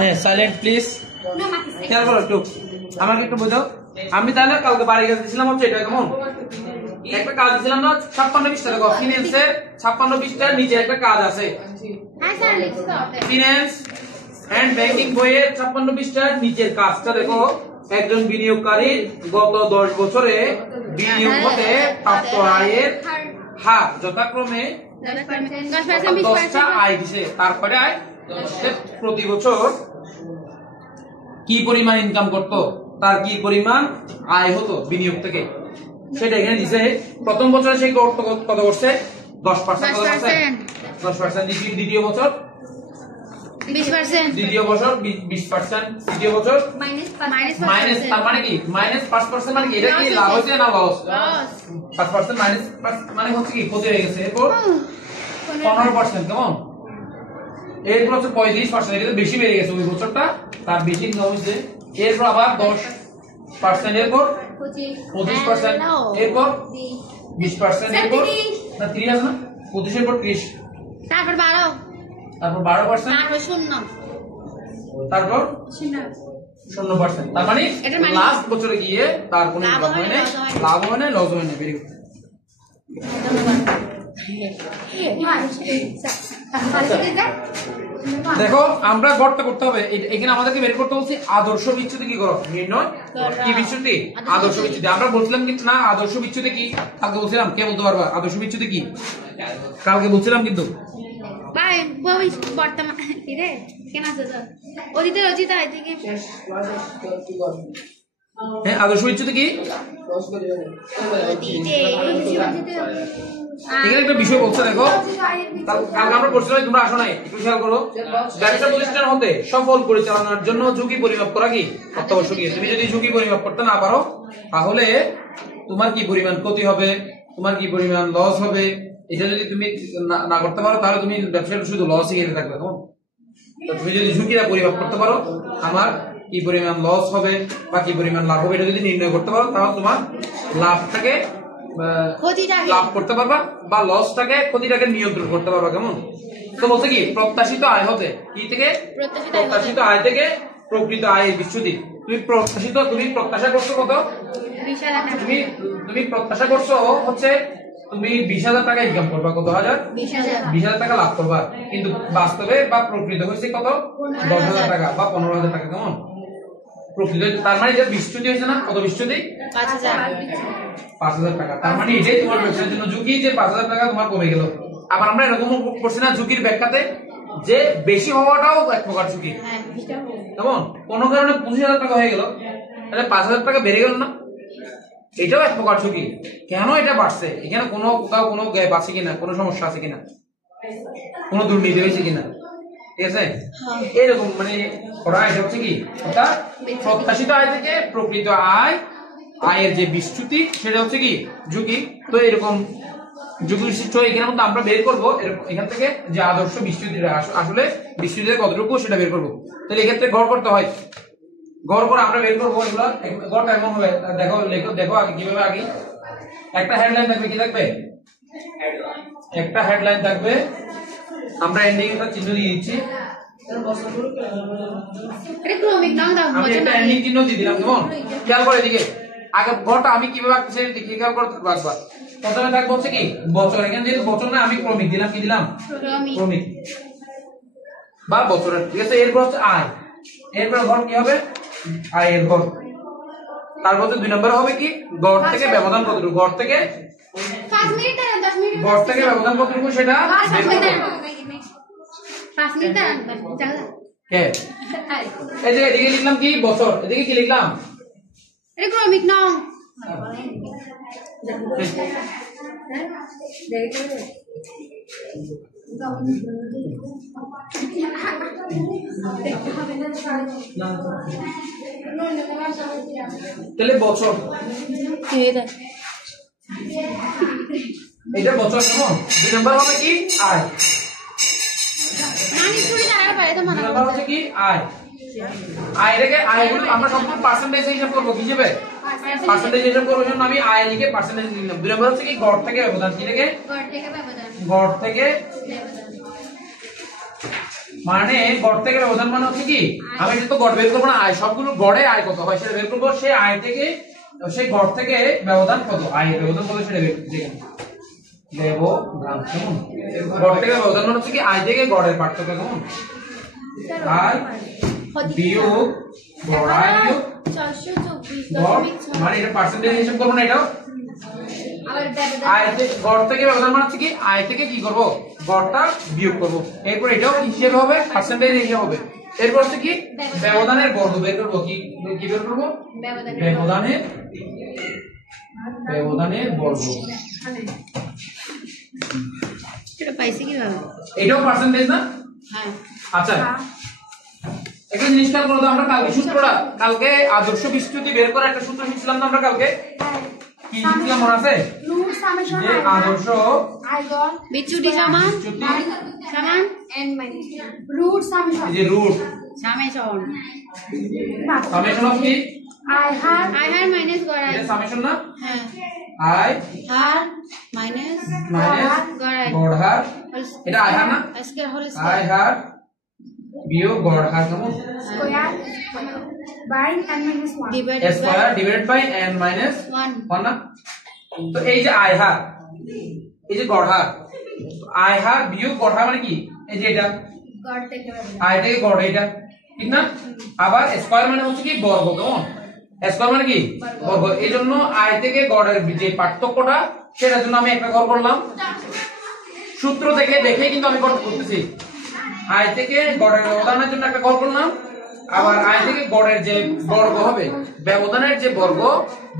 হ্যাঁ silent please. খেয়াল করো একটু, আমাকে একটু বোঝাও। আমি তাহলে কালকে বাড়ি গেছিলাম হচ্ছে এটা কেমন একটা কাজ দিছিলাম না 56 পৃষ্ঠা, দেখো ফিনান্সের 56 পৃষ্ঠার নিচে একটা কাজ আছে। ফিনান্স এন্ড ব্যাংকিং বইয়ের 56 পৃষ্ঠার নিচের কাজটা দেখো, একজন বিনিয়োগকারী গত 10 বছরে বিনিয়োগ হতে প্রাপ্ত আয়ের হার যথাক্রমে 10টা আয় দিছে, তারপরে আয় প্রতি বছর কি পরিমাণ ইনকাম করতো, তার কি পরিমাণ আয় হতো বিনিয়োগ থেকে সেটা এখানে দিছে। প্রথম বছরে সে কত করছে 10%, 10%। দ্বিতীয় বছর 20%, দ্বিতীয় বছর 20%, তৃতীয় বছর মাইনাস, তার মানে কি -5% মানে কি এটা কি লাভ হয়েছে না লস? 5% মাইনাস মানে হচ্ছে কি ক্ষতি হয়ে গেছে। এরপর 15% কেমন, এরপর হচ্ছে 35%, এটা বেশি বেড়ে গেছে ওই বছরটা, তার বেশি ইনকাম হয়েছে। এরপর আবার 10%, এরপর 25%, এরপর 20%, এরপর না 30 আছে না 25 এরপর 30, তারপর 12, তারপর 12%, তারপর 0, তারপর 0%। তার মানে লাস্ট বছরে গিয়ে তার কোনো ইনকাম হয় না, লাভ হয় না, লস হয় না। Very good. দেখো আমরা গড়টা করতে হবে, এখানে আমাদেরকে বের করতে বলছি আদর্শ বিচ্যুতি কি করো নির্ণয়, কি বিচ্যুতি? আদর্শ বিচ্যুতি। আমরা বলছিলাম কিন্তু না আদর্শ বিচ্যুতি কি, কালকে বলছিলাম, কে বলতে পারবা আদর্শ বিচ্যুতি কি? কালকে বলছিলাম কিন্তু ভাই বর্তমান কি রে কেন আছে তো অতীতে রচিত হয় থেকে। হ্যাঁ আদর্শ বিচ্যুতি কি? এখানে একটা বিষয় বলছে দেখো, কালকে আমরা পড়ছিলাম, তোমরা আসো নাই, একটু খেয়াল করো। ব্যবসা প্রতিষ্ঠান হতে সফল পরিচালনার জন্য ঝুঁকি পরিমাপ করা কি অত্যাবশ্যকীয়। তুমি যদি ঝুঁকি পরিমাপ করতে না পারো তাহলে তোমার কি পরিমাণ ক্ষতি হবে, তোমার কি পরিমাণ লস হবে, এটা যদি তুমি না করতে পারো তাহলে তুমি ব্যবসাটা শুধু লসই খেতে থাকবে। কেমন? তুমি যদি ঝুঁকিটা পরিমাপ করতে পারো, আমার কি পরিমাণ লস হবে বা কি পরিমাণ লাভ হবে এটা যদি নির্ণয় করতে পারো, তাহলে তোমার লাভটাকে লাভ করতে পারবা বা লসটাকে ক্ষতিটাকে নিয়ন্ত্রণ করতে পারবা। কেমন? তো বলতে কি প্রত্যাশিত আয় হতে কি থেকে, প্রত্যাশিত আয় থেকে প্রকৃত আয়ের বিচ্যুতি। তুমি প্রত্যাশা করছো কত, তুমি প্রত্যাশা করছো হচ্ছে তুমি 20,000 টাকা ইনকাম করবা, কত হাজার 20,000 টাকা লাভ করবা, কিন্তু বাস্তবে বা প্রকৃত হয়েছে কত 10,000 টাকা বা 15,000 টাকা। কেমন? প্রকৃত, তার মানে এটা বিচ্যুতি হয়েছে না, কত বিচ্যুতি? 5,000 টাকা। তার মানে এটাই তোমার ব্যবসার জন্য ঝুঁকি, যে 5,000 টাকা তোমার কমে গেল। আবার আমরা এরকম করছি না ঝুঁকির ব্যাখ্যাতে যে বেশি হওয়াটাও এক প্রকার ঝুঁকি। কেমন? কোনো কারণে 25,000 টাকা হয়ে গেল, তাহলে 5,000 টাকা বেড়ে গেল না, এটাও এক প্রকার ঝুঁকি। কেন এটা বাড়ছে, এখানে কোনো কোথাও কোনো গ্যাপ আছে কিনা, কোনো সমস্যা আছে কিনা, কোনো দুর্নীতি হয়েছে কিনা, ঠিক আছে? এরকম মানে ওরা এটা হচ্ছে কি ওটা প্রত্যাশিত আয় থেকে প্রকৃত আয়ের যে বিচ্যুতি সেটা হচ্ছে কি ঝুঁকি। তো এরকম ঝুঁকি বিশিষ্ট এখানের মধ্যে আমরা বের করবো এখান থেকে যে আদর্শ বিচ্যুতিটা আসলে বিচ্যুতিটা কতটুকু সেটা বের করবো। তাহলে এক্ষেত্রে গড় করতে হয়, গড় করে আমরা বের করবো এগুলো। গড়টা এমন হবে, দেখো দেখো আগে কিভাবে, আগে একটা হেডলাইন থাকবে, কি থাকবে? একটা হেডলাইন থাকবে, আমরা এন্ডিং একটা চিহ্ন দিয়ে দিচ্ছি, আমি একটা এন্ডিং চিহ্ন দিয়ে দিলাম। কেমন? খেয়াল করে এদিকে আগে গড়টা আমি কিভাবে আঁকছি দেখি, খেয়াল করে থাকবো একবার। প্রথমে থাকবে হচ্ছে কি বছর, এখানে যেহেতু বছর না আমি ক্রমিক দিলাম, কি দিলাম? ক্রমিক বা বছরের, ঠিক আছে? এরপর হচ্ছে আয়, এরপর গড় কি হবে? আয়ের গড়। তারপর 2 নম্বরে হবে কি গড় থেকে ব্যবধান কতটুকু, গড় থেকে ব্যবধান কতটুকু সেটা বের করব। 5 মিনিট হ্যাঁ, এই যে এদিকে লিখলাম কি বছর, এদিকে কি লিখলাম? এটা ক্রমিক নাও। তাহলে বছর এটা বছর। কেমন? 2 নম্বর হবে কি আয়, নম্বর হচ্ছে কি আয়। আয়টাকে আয়গুলো আমরা সম্পূর্ণ পার্সেন্টেজ হিসাব করবো, কি হিসেবে? পার্সেন্টেজ হিসাব করবো, জন্য আমি আয় লিখে পার্সেন্টেজ লিখলাম। 2 নম্বর হচ্ছে কি গড় থেকে ব্যবধান, কি থেকে? গড় থেকে মানে গড় থেকে ব্যবধান মানে হচ্ছে কি, আমি এটা তো গড় বের করবো না, আয় সবগুলো গড়ে আয় কত হয় সেটা বের করবো, সেই আয় থেকে সেই গড় থেকে ব্যবধান কত, আয় ব্যবধান কত সেটা বের করবো। ব্যবধান কেমন, গড় থেকে ব্যবধান মানে হচ্ছে কি আয় থেকে গড়ের পার্থক্য কেমন, আয় বিয়োগ গড়, আয় বিয়োগ গড়, মানে এটা পার্সেন্টেজ হিসাব করবো না, এটাও আয় থেকে গড় থেকে ব্যবধান মানে হচ্ছে কি আয় থেকে কি করব, গড়টা বিয়োগ করব, এরপর এটাও হিসাবে হবে, পার্সেন্টেজ হিসাবে হবে। এরপর হচ্ছে কি ব্যবধানের বর্গ বের করব, কি কি বের করব, ব্যবধানের বর্গ, এটা পাইছি কিভাবে, এটাও পার্সেন্টেজ না? হ্যাঁ। আচ্ছা একটা জিনিস খেয়াল করো তো, আমরা কালকে সূত্রটা, কালকে আদর্শ বিস্তৃতি বের করার একটা সূত্র শিখছিলাম না আমরা কালকে, কি শিখছিলাম মনে আছে? যে আদর্শ বিচ্যুতি সমান রুট সামেশন, এই যে রুট সামেশন অফ কি আই হার মাইনাস গড়াই, এটা সামেশন না? হ্যাঁ, আই হার মাইনাস গড়াই, গড় হার, এটা আই হার না? স্কয়ার হোল আই হার বিয়োগ গড় হার কেমন, square by n minus 1 square divided by n minus 1 না? তো এই যে আই হার, এই যে গড় হার, আই হার বিয়োগ গড় হার মানে কি, এই যে এটা গড় থেকে আই থেকে গড়, এটা ঠিক না? আবার স্কয়ার মানে হচ্ছে কি বর্গ, কেমন, স্কয়ার মানে কি বর্গ, এই জন্য আই থেকে গড়ের যে পার্থক্যটা সেটার জন্য আমি একটা গড় করলাম, সূত্র থেকে দেখে কিন্তু আমি গড় করতেছি, আই থেকে গড়ের ব্যবধানের জন্য একটা গড় করলাম, আবার আই থেকে গড়ের যে বর্গ হবে, ব্যবধানের যে বর্গ,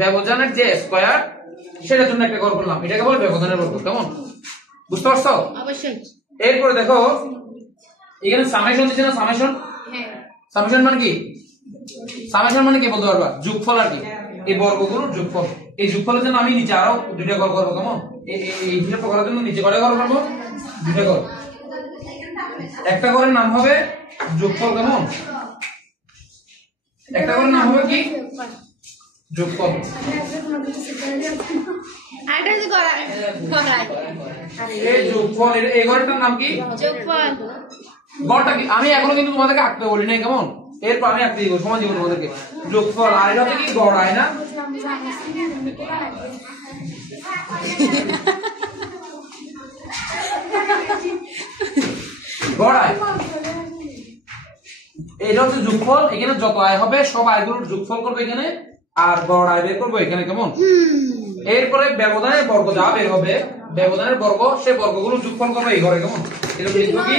ব্যবধানের যে স্কয়ার সেটার জন্য একটা গড় করলাম, এটাকে বলে ব্যবধানের বর্গ, কেমন, বুঝতে পারছো? অবশ্যই। এরপরে দেখো এখানে সামেশন দিচ্ছে না, সামেশন, হ্যাঁ, সামেশন মানে কি, সামেশন মানে কি বলতে পারবা, যোগফল আর কি, এই বর্গগুলোর যোগফল, এই যোগফলের জন্য আমি নিচে আরো দুইটা গড় করবো, কেমন, এই হিসাবটা করার জন্য নিচে কয়টা গড় করবো, দুইটা গড়, একটা গড়ের নাম হবে যোগফল, কেমন, একটা গড়ের নাম হবে কি যোগফল, আরেকটা যে গড়াই, এই যোগফল, এই গড়টার নাম কি যোগফল, গড়টা কি, আমি এখনো কিন্তু তোমাদেরকে আঁকতে বলি নাই, কেমন, এরপর আমি আঁকতে দিব, সমান দিব তোমাদেরকে, যোগফল, আর এটা হচ্ছে কি গড়, আয় না? গড় আয়, এটা হচ্ছে যোগফল, এখানে যত আয় হবে সব আয়গুলোর যোগফল করবে এখানে, আর গড় আয় বের করবো এখানে, কেমন। এরপরে ব্যবধানের বর্গ যা বের হবে, ব্যবধানের বর্গ সে বর্গগুলো যোগফল করবে এই ঘরে, কেমন, এরকম লিখবো কি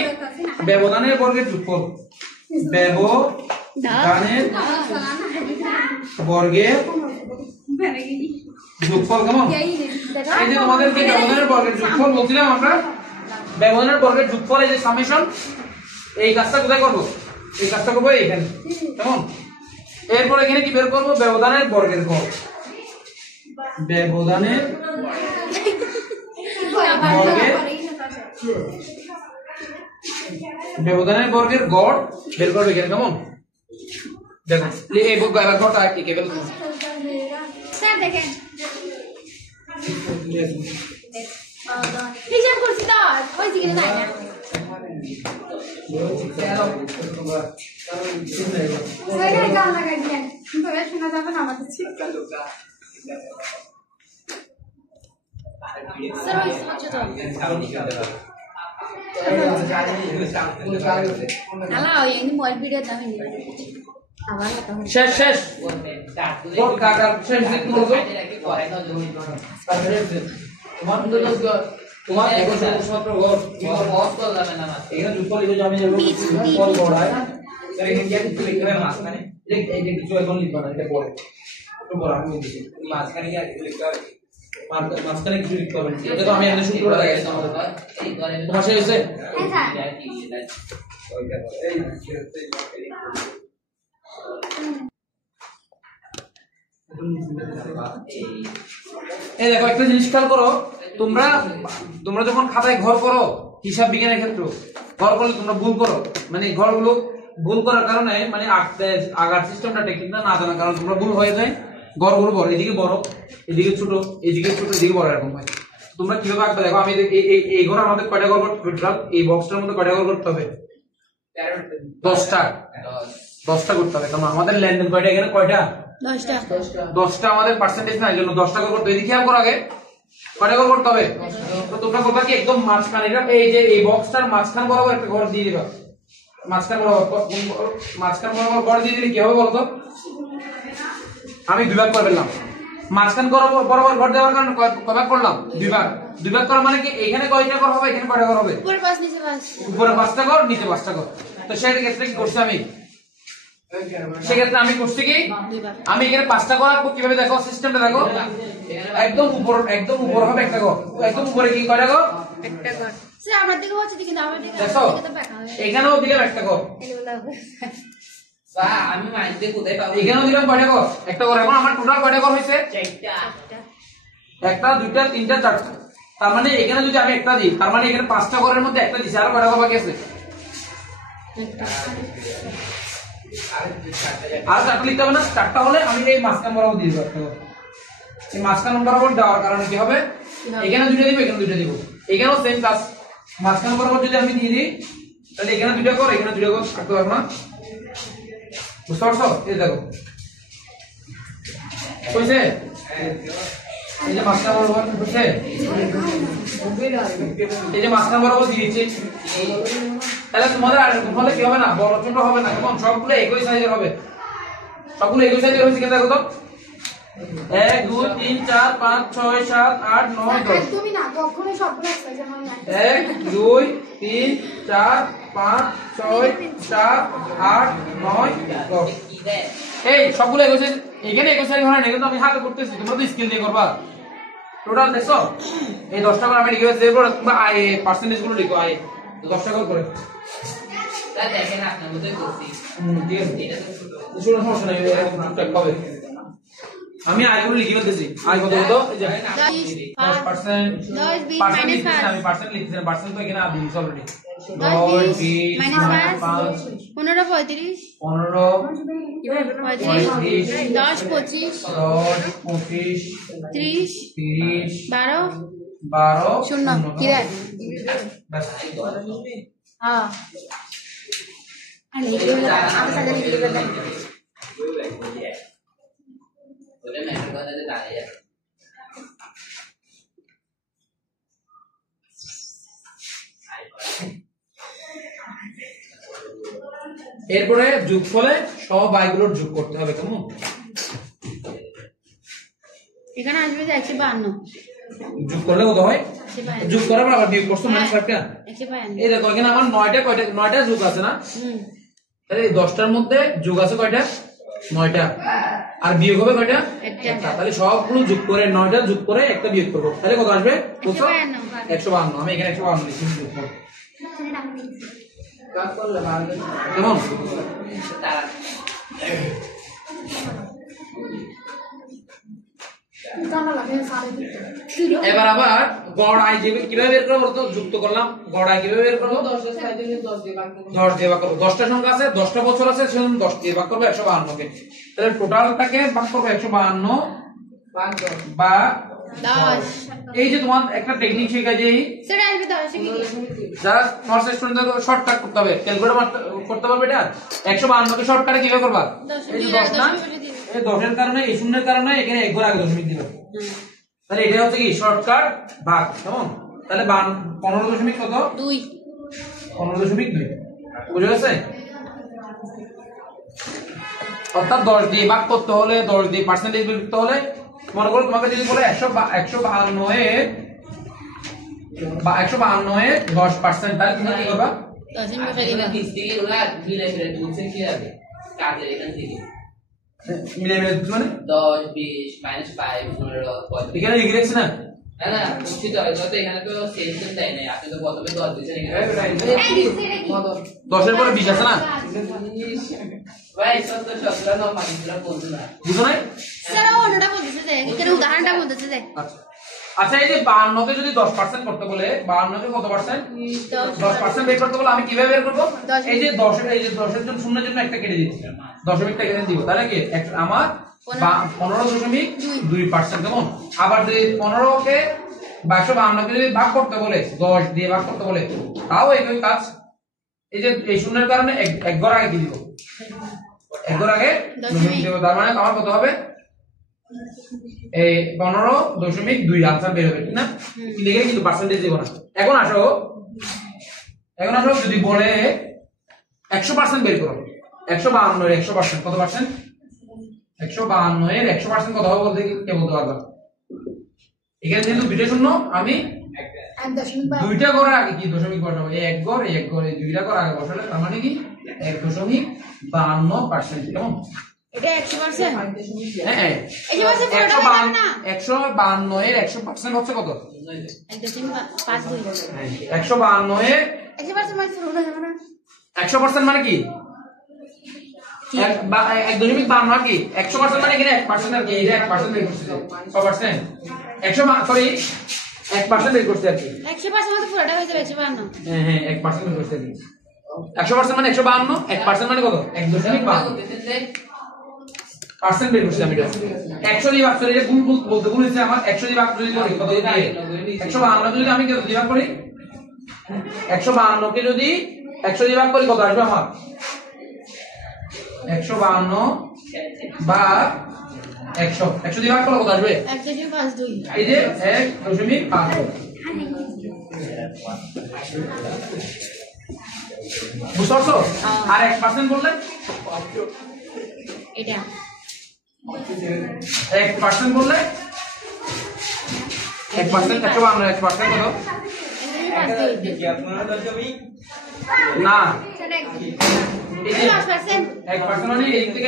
ব্যবধানের বর্গের যোগফল, ব্যবধানের বর্গের যোগফল, কেমন। এই যে তোমাদেরকে ব্যবধানের বর্গের যোগফল বলছিলাম আমরা, ব্যবধানের বর্গের যোগফল, এই যে সামেশন, এই কাজটা কোথায় করবো, এই কাজটা করবো এইখানে, কেমন। এরপর এখানে কি বের করবো, ব্যবধানের বর্গের গড়, ব্যবধানের বর্গের গড় বের করবে এখানে, কেমন। দেখো এই গড়টা এঁকে ফেলো স্যার দেখেন হিসাব করছি তো ওই দিকে যাই না, সেটাই গান লাগাই দিয়েন, কিন্তু এটা শোনা যাবে না আমাদের ঠিক করে। স্যার ওই হচ্ছে তো হ্যালো এই মোবাইল ভিডিও দামি আবার শেষ শেষ কোড কাটার শেষ দিক করব, তোমার দেখো শুধুমাত্র ঘর কি পজ করা যাবে না, এখানে যোগফল এই যে আমি যে ফল গড়ায় তার এখানে কি কিছু লিখতে হবে মাঝখানে, এই যে কিছু এখন লিখবা না, এটা পরে একটু পরে আমি বলছি, মাঝখানে কি কিছু লিখতে হবে, মাঝখানে কিছু লিখতে হবে, এটা তো আমি এখানে সূত্রটা দেখাইছি আমাদের, এই করে তোমার শেষ হয়েছে, হ্যাঁ এই দেখো একটা জিনিস খেয়াল করো, তোমরা যখন খাতায় ঘর করো হিসাব বিজ্ঞানের ক্ষেত্রে ঘর করলে তোমরা ভুল করো, মানে ঘরগুলো ভুল করার কারণে মানে আগার সিস্টেমটা টেকনিক না জানার কারণে তোমরা ভুল হয়ে যায়, ঘরগুলো বড়, এদিকে বড়, এদিকে ছোট, এদিকে ছোট, এদিকে বড়, এরকম হয়। তোমরা কিভাবে আঁকবে দেখো, আমি এই ঘর আমাদের কয়টা ঘর করতে হবে, এই বক্সটার মধ্যে কয়টা ঘর করতে হবে, 10টা 10টা করতে হবে, কারণ আমাদের লেনদেন কয়টা এখানে, কয়টা 10টা 10টা আমাদের পার্সেন্টেজ না, এই জন্য 10 টাকা করতে হবে। এদিকে খেয়াল করো আগে কয়টা ঘর করতে হবে। তো তোমরা করবা কি, একদম মাঝখানে, এটা এই যে এই বক্সটার মাঝখান বরাবর একটা ঘর দিয়ে দিবা, মাঝখান বরাবর ঘর দিয়ে দিলে কি হবে বলতো, আমি দুই ভাগ করে ফেললাম, মাঝখান বরাবর ঘর দেওয়ার কারণে কয় ভাগ করলাম, দুই ভাগ করা মানে কি, এখানে কয়টা ঘর হবে, এখানে কয়টা ঘর হবে, উপরে 5 নিচে 5, উপরে 5টা ঘর নিচে 5টা ঘর। তো সেই ক্ষেত্রে কি করছি আমি, সেক্ষেত্রে আমি করছি কি, আমি এখানে 5টা ঘর রাখবো, কিভাবে দেখো সিস্টেমটা দেখো, একদম উপর হবে একটা ঘর, একদম উপরে কি কয়টা ঘর, একটা ঘর। স্যার আমার দিকে হচ্ছে দিকে আমার দিকে, দেখো তো ব্যাক হবে, এখানেও দিলাম একটা ঘর, আমি মাইতে কোথায় পাবো, এখানেও দিলাম কয়টা ঘর, একটা ঘর। এখন আমার টোটাল কয়টা ঘর হয়েছে, 4টা। একটা, দুইটা, তিনটা, চারটা। তার মানে এখানে যদি আমি একটা দিই, তার মানে এখানে 5টা ঘরের মধ্যে একটা দিছি, আর কয়টা ঘর বাকি আছে, আর 4টা লিখতে হবে না, 4টা হলে আমি এই মাঝখান বরাবর দিয়ে দেবো একটা ঘর। এই মাঝখান বরাবর দেওয়ার কারণে কি হবে, এখানে দুইটা দিব, এখানে দুইটা দিব, এখানেও সেম কাজ, মাঝখান বরাবর যদি আমি দিয়ে দিই, তাহলে এখানে দুইটা ঘর, এখানে দুইটা ঘর থাকতে পারবো না, বুঝতে পারছো। এই দেখো বুঝছে, এই যে মাঝখান বরাবর বুঝছে, এই যে মাঝখান বরাবর দিয়েছি, তাহলে তোমাদের আর হলে কি হবে না, বড় ছোট হবে না, কেমন সবগুলো একই সাইজের হবে, সবগুলো একই সাইজের হয়েছে, কিন্তু দেখো তো 1 2 3 4 5 6 7 8 9 10, একদমই না, কখনোই সবগুলো এক সাইজের হয় না। 1 2 3 4 5 6 7 8 9 10, কি দেয় এই সবগুলো একই সাইজ, এখানে একই সাইজ হয় না, কিন্তু আমি হাতে করতেছি, তোমরা তো স্কেল দিয়ে করবা। টোটাল দেখছো এই 10টা করে আমি লিখে দেব, তোমরা আই পার্সেন্টেজ গুলো লিখো, আই 10টা করে তা দেখেন আপনার মতোই করছি, ঠিক আছে, এটা তো ছোট। শুনো সমস্যা নেই, এরকম টুকটাক হবে। আমি আয়গুলো লিখে ফেলতেছি, আয় কত কত, এই যে 10%, 10 20 পার্সেন্ট মাইনাস লিখতেছি, 5, আমি পার্সেন্ট লিখতেছি, পার্সেন্ট তো এখানে আদি লিখছি অলরেডি, 10 10 20 20 মাইনাস 5 15 35 15 35 10 25 10 25 30 30 12 12 শূন্য কি রে, ব্যাস। হ্যাঁ আমার সাথে লিখে দেবেন। ওটা মেট্রো বাজারে দাঁড়িয়ে আছে। এরপরে যোগফলে সব আয়গুলোর যোগ করতে হবে, কেমন, এখানে আসবে যে 152, যোগ করলে কত হয়, যোগ করার পর আবার বিয়োগ করছো মাইনাস 5টা, 152, এই দেখো এখানে আমার 9টা যোগ আছে না, তাহলে এই 10টার মধ্যে যোগ আছে কয়টা, 9টা, আর বিয়োগ হবে কয়টা, একটা। তাহলে সবগুলো যোগ করে 9টা যোগ করে একটা বিয়োগ করবো, তাহলে কত আসবে, 152। আমি এখানে 152 লিখছি, যোগ করব, কাজ করলে ভালো কেমন। তারা জানা লাগে সাড়ে দিতে। এবার আবার গড় আয় কিভাবে বের করবো, তো যুক্ত করলাম, গড় আয় কিভাবে বের করবো, 10 দিয়ে ভাগ করবো, 10টা সংখ্যা আছে, 10টা বছর আছে, সেজন্য 10 দিয়ে ভাগ করবো 152 কে, তাহলে টোটালটাকে ভাগ করবো 152 বা 10, এই যে তোমার একটা টেকনিক শিখাই, সেটা আসবে 10 কি যারা তোমার স্টুডেন্টদের শর্টকাট করতে হবে, ক্যালকুলেটর করতে পারবে, এটা 152 কে শর্টকাটে কিভাবে করবা, এই যে 10 না, এই 10 এর কারণে, এই শূন্যের কারণে এখানে এক ঘর আগে দশমিক দিবা, তাহলে এটা হচ্ছে কি শর্টকাট ভাগ, কেমন, তাহলে 15 দশমিক কত, 2, 15.2, বুঝে গেছে। অর্থাৎ 10 দিয়ে ভাগ করতে হলে, 10 দিয়ে পার্সেন্টেজ বের করতে হলে, মনে করো তোমাকে যদি বলে 152 এর 10%, তাহলে তুমি কি করবা, 10 বসাই দিবা, মিস্ত্রি গুলা মিলে মিলে তুলছে কি যাবে কাজের এখান থেকে মিলে মিলে দিচ্ছ মানে 10 20 -5 15 35 এখানে লিখে রাখছি না, না না বুঝছি তো, তো এখানে তো সেন্সেস দেয় নাই, আপনি তো প্রথমে 10 দিয়েছেন, এখানে 10 এর পরে 20 আছে না, ভাই সত্য সত্য না মানিকরা বলতে না বুঝো নাই। স্যার ওটা বলতেছে যে এখানে উদাহরণটা বলতেছে যে আচ্ছা আচ্ছা, এই যে 52 কে যদি 10% করতে বলে, 52 কে কত পার্সেন্ট, 10% বের করতে বলে, আমি কিভাবে বের করব, এই যে 10 এর জন্য শূন্যের জন্য একটা কেটে দিচ্ছি, দশমিকটা কেটে দিব, তাহলে কি আমার 15.2%, কেমন। আবার যদি 15 কে 152 কে যদি ভাগ করতে বলে, 10 দিয়ে ভাগ করতে বলে, তাও একই কাজ, এই যে এই শূন্যের কারণে এক ঘর আগে কি দিব, এক ঘর আগে দশমিক দেব, তার মানে আমার কত হবে এই 15.2 আনসার বের হবে, ঠিক না? লিখে কিন্তু পার্সেন্টেজ দেব না। এখন আসো যদি বলে 100% বের করো, 152 এর 100% কত পার্সেন্ট? 152 এর 100% কত হবে বলতে কে বলতে পারবা? এখানে যেহেতু দুইটা শূন্য, আমি দুইটা ঘর আগে কি দশমিক বসাবো, এই এক ঘর এই দুইটা ঘর আগে বসালে তার মানে কি 1.52%। কেমন? এটা 100%? হ্যাঁ 152 এর 100% হচ্ছে কত? 1.52। 152 এর 100% মানে পুরোটা যাবে না? 100% মানে কি 1.52 আর কি 100% মানে এখানে 1% আর কি, এটা 1% বের করতে 100% 1% বের করতে আর কি 100% মানে পুরোটা হয়ে যাবে 152। হ্যাঁ 1% বের করতে আর কি 100% মানে 152, 1% মানে কত? 1.52% বের করতে আমি এটা 100 দিয়ে ভাগ করি, এটা গুণ বলতে বলেছে আমার 100 দিয়ে ভাগ করি কত দিয়ে 152 যদি আমি কত দিয়ে ভাগ করি 152 কে যদি 100 দিয়ে ভাগ করি কত আসবে আমার 152 বা 100 দিয়ে ভাগ করলে কত আসবে 1.52। এই যে 1.52 বুঝতে পারছো? আর 1% বললে এটা 1% বললে 1% 152 1% কত না এই যে 1% মানে এই থেকে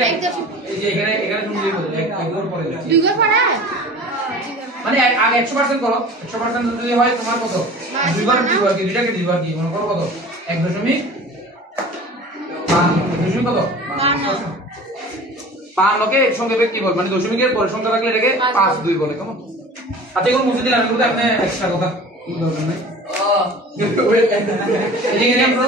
এই যে এখানে তুমি দিয়ে বলো এক ঘর পরে দুই ঘর পড়া মানে আগে 100% করো, 100% যদি হয় তোমার কত দুই ঘর দিব আর কি, দুইটাকে দিব আর কি, মনে করো কত 1.52 কত 52 কে সংক্ষেপে কি বল মানে দশমিকের পরে সংখ্যা থাকলে এটাকে 5-2 বলে। কেমন? আচ্ছা এগুলো মুছে দিলাম, এগুলো আপনি এক্সট্রা কথা দরকার নাই। এদিকে আমরা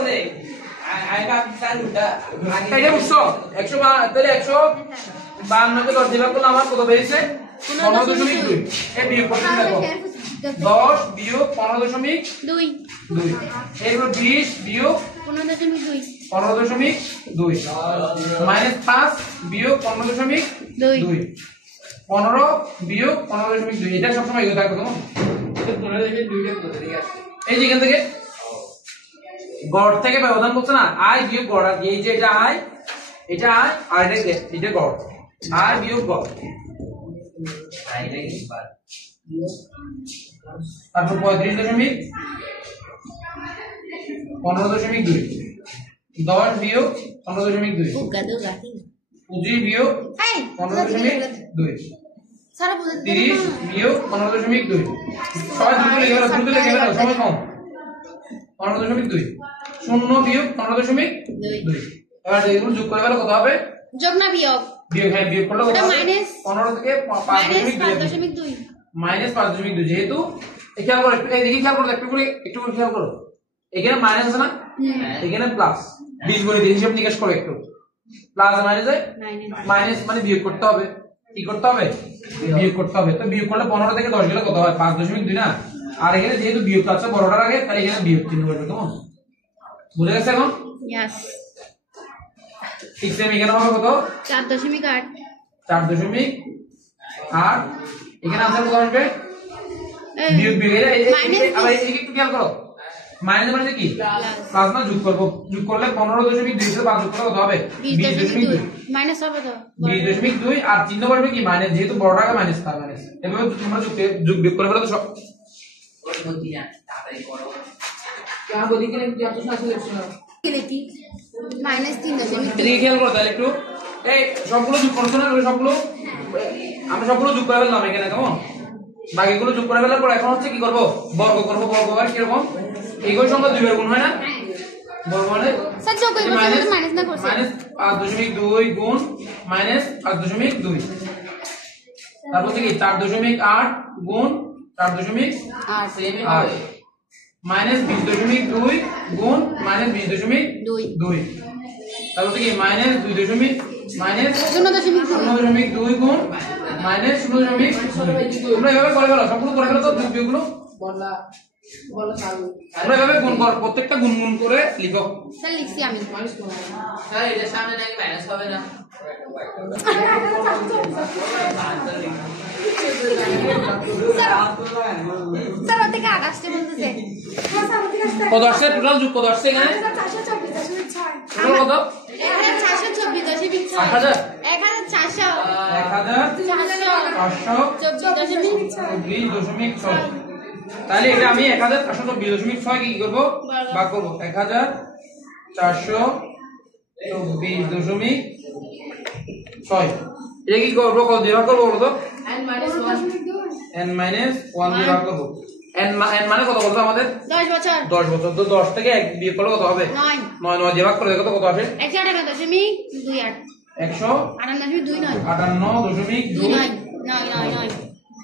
এটা বুঝছো 152 কে 10 দিয়ে ভাগ করলে আমার কত বেরিয়েছে 15.2। এই বিয়োগ করতে দেখো 10 বিয়োগ 15.2 এরপর 20 বিয়োগ 15.2 মাইনাস 5 বিয়োগ 15.2 15 বিয়োগ 15.2 এটা সবসময় এগিয়ে থাকবে। কেমন? এই যে এখান থেকে গড় থেকে ব্যবধান বলছে না, আয় বিয়োগ গড় আর কি, এই যে এটা আয় আর এটা গড়, আয় বিয়োগ গড়, তারপর 35.15.2 10 বিয়োগ 15.2 25 বিয়োগ 15.2 30 বিয়োগ 15.2 সবাই দ্রুত লিখে ফেলো সময় কম 15.2 0 বিয়োগ 15.2 এবার এগুলো যোগ করে ফেলো কত হবে? যোগ না বিয়োগ? বিয়োগ, হ্যাঁ বিয়োগ করলে কত হবে? মাইনাস 15 থেকে 5.2 মাইনাস 5.2 যেহেতু খেয়াল করো এদিকে খেয়াল করো একটু খেয়াল করো এখানে মাইনাস আছে না এখানে প্লাস বীজগণিত হিসাব নিকাশ করো একটু প্লাস মাইনাসে মাইনাস মানে বিয়োগ করতে হবে, কি করতে হবে? বিয়োগ করতে হবে। তো বিয়োগ করলে 15 থেকে 10 গেলে কত হয়? 5.2 না, আর এখানে যেহেতু বিয়োগ আছে বড়টার আগে তাহলে এখানে বিয়োগ চিহ্ন বসবে। কেমন? বুঝে গেছে এখন? यस ঠিক সেম এখানে হবে কত? 4.8 4.8 এখানে আনসার কত আসবে? বিয়োগ আবার এদিকে একটু খেয়াল করো মাইনাস মানে কি প্লাস না যোগ করব, যোগ করলে 15.2 সাথে 5 যোগ করলে কত হবে? 20.2 মাইনাস হবে তো 20.2 আর চিহ্ন বসবে কি মাইনাস, যেহেতু বড়টা আগে মাইনাস তার মাইনাস, এভাবে তোমরা যোগ বিয়োগ করে ফেলো তো সব क्या बोली कि नहीं आप तो साथ में लिखो লিখি মাইনাস 3.2 এদিকে খেয়াল করো তাহলে একটু এই সবগুলো যোগ করছো না, সবগুলো আমরা সবগুলো যোগ করে ফেললাম এখানে। কেমন? বাকিগুলো যোগ করে ফেলার পর এখন হচ্ছে কি করব? বর্গ করব। বর্গ আর কি রকম একই সংখ্যা দুইবার গুণ হয় না, বর্গ মানে স্যার যোগ করব মাইনাস না করছে মাইনাস 5.2 গুণ মাইনাস 5.2 তারপর কি 4.8 গুণ 4.8 মাইনাস 20.2 গুণ মাইনাস 20.2 তারপর কি মাইনাস 2 মাইনাস 0.2 গুণ মাইনাস 0.2 তোমরা এভাবে করে ফেলো সবগুলো করে ফেলো তো বিয়োগগুলো তোমরা এভাবে গুণ কর, প্রত্যেকটা গুণ করে লিখো। স্যার লিখছি আমি। স্যার এটা সামনে নাকি মাইনাস হবে না? স্যার ওর থেকে 28 বলতেছে। কত আসছে টোটাল? যোগ কত আসছে এখানে? টোটাল কত? এখানে 424.6 1000 1424.6 1424.6। তাহলে এটা আমি 1424.6 কি করব? ভাগ করব 1424.6। এটা কি করব? কত দিয়ে ভাগ করব বলো তো? n - 1 দিয়ে ভাগ করব। n মানে কত বলতো আমাদের? 10 বছর। 10 বছর। তো 10 থেকে 1 বিয়োগ করলে কত হবে? 9 9 দিয়ে ভাগ করে দেখো তো কত আসে? 158.28 158.29। 9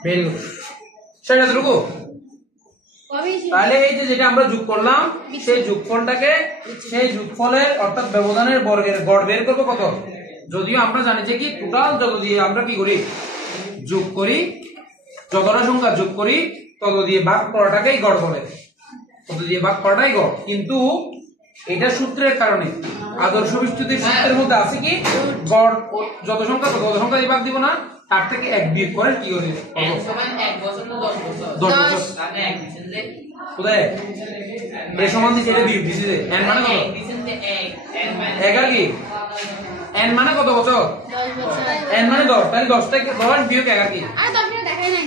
ভেরি গুড। সেটা দেখো। তাহলে এই যে যেটা আমরা যোগ করলাম সেই যোগফলটাকে সেই যোগফলের অর্থাৎ ব্যবধানের বর্গের গড় বের করব কত? যদিও আমরা জানি যে কি টোটাল যত দিয়ে আমরা কি করি যোগ করি, যতটা সংখ্যা যোগ করি তত দিয়ে ভাগ করাটাকেই গড় বলে, তত দিয়ে ভাগ করাটাই গড়। কিন্তু এটা সূত্রের কারণে আদর্শ বিস্তৃতির সূত্রের মধ্যে আছে কি গড় যত সংখ্যা তত সংখ্যা দিয়ে ভাগ দিব না, তার থেকে 1 বিয়োগ করে কি করে n সমান 1 বছর না 10 বছর? 10 বছর। তাহলে 1 দিছেন যে কোথায় এর সমান দিছে এটা বিয়োগ দিছে যে n মানে কত? 1 দিছেন যে 1 n মানে 1 আর কি n মানে কত বছর? 10 বছর। n মানে 10। তাহলে 10 থেকে 10 বিয়োগ 1 আর কি আরে 10 মিনিট দেখাই নাই।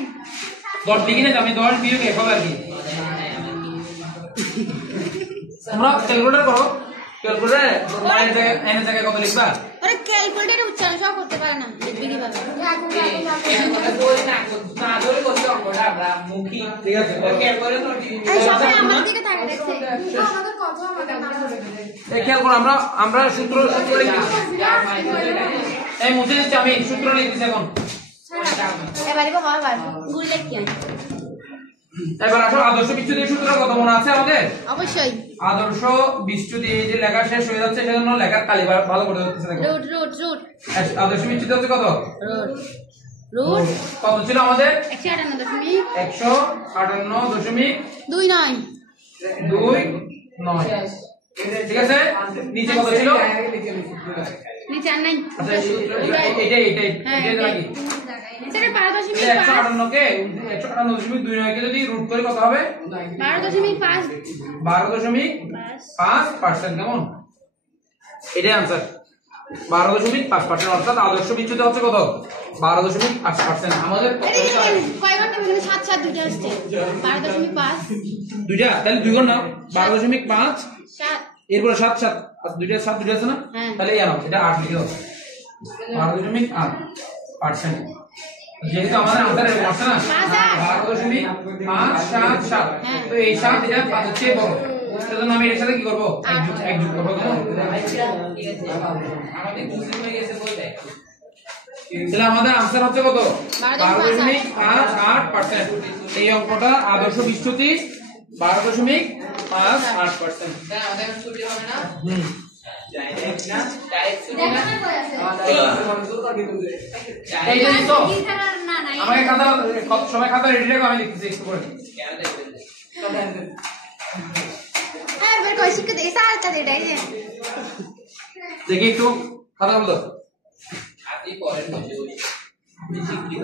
10 লিখি না আমি 10 বিয়োগ 1 হবে আর কি। তোমরা ক্যালকুলেটর করো, ক্যালকুলেটরে n এর জায়গায় কত লিখবা? আরে ক্যালকুলেটরে উচ্চারণ সব করতে পারে না, লিখবি কিভাবে? এটা বলি না না ধরে করতে অঙ্কটা আমরা মুখী ঠিক আছে ওকে করে তো এই সবাই আমার দিকে তাকিয়ে দেখছে। আমাদের কথা আমাদের না বলে এই খেয়াল করো, আমরা সূত্র লিখি। এই মুছে দিচ্ছি আমি, সূত্র লিখতেছি এখন। এবারে বাবা এবার গুলি লিখি আমি। এবার আসো আদর্শ বিচ্যুতির সূত্র কত মনে আছে আমাদের? অবশ্যই। আদর্শ বিচ্যুতি এই যে লেখা শেষ হয়ে যাচ্ছে সেজন্য লেখার কালি ভালো করে দিতেছে দেখো। রুট আদর্শ বিচ্যুতি হচ্ছে কত? রুট কত ছিল আমাদের? 158.29 158.29। ঠিক আছে, নিচে কত ছিল? নিচে আর নাই। আচ্ছা এইটাই নাকি? সেটা 12.5 158 কে 158.29 কে যদি রুট করে কত হবে? 12.5 12.5%। কেমন? এটাই आंसर 12.5%। অর্থাৎ আদর্শ বিচ্যুতি হচ্ছে কত? 12.5%। আমাদের কয়বার নেবেন? 7 7 দুটো আসছে 12.5 দুইটা, তাহলে দুই গুণ নাও 12.5 7 এরপর 7 7 আর দুইটা 7 দুইটা আছে না, হ্যাঁ। তাহলে এই নাও এটা 8 লিখে দাও 12.8%। যেহেতু আমাদের আনসার এরকম আসছে না 12.577, তো এই 7 এটা 5 হচ্ছে বড়, সেজন্য আমি এর সাথে কি করব? এক যোগ করব। কেমন? আমাদের বুঝতে হয়ে গেছে বলতে তাহলে আমাদের আনসার হচ্ছে কত? 12.58%। এই অঙ্কটা আদর্শ বিচ্যুতি 12.58%। তাই আমাদের এখন ছুটি হবে না? ডাইরেক্ট ছুটি না? এই যে তো না না আমাকে সবাই খাতা রেডি রাখো, আমি লিখতেছি একটু করে। কেন দেখবেন? হ্যাঁ বের কই শিখতে দে সারটা দে এই যে দেখি একটু খাতা বলো। আপনি পরের মধ্যে শিক্ষিত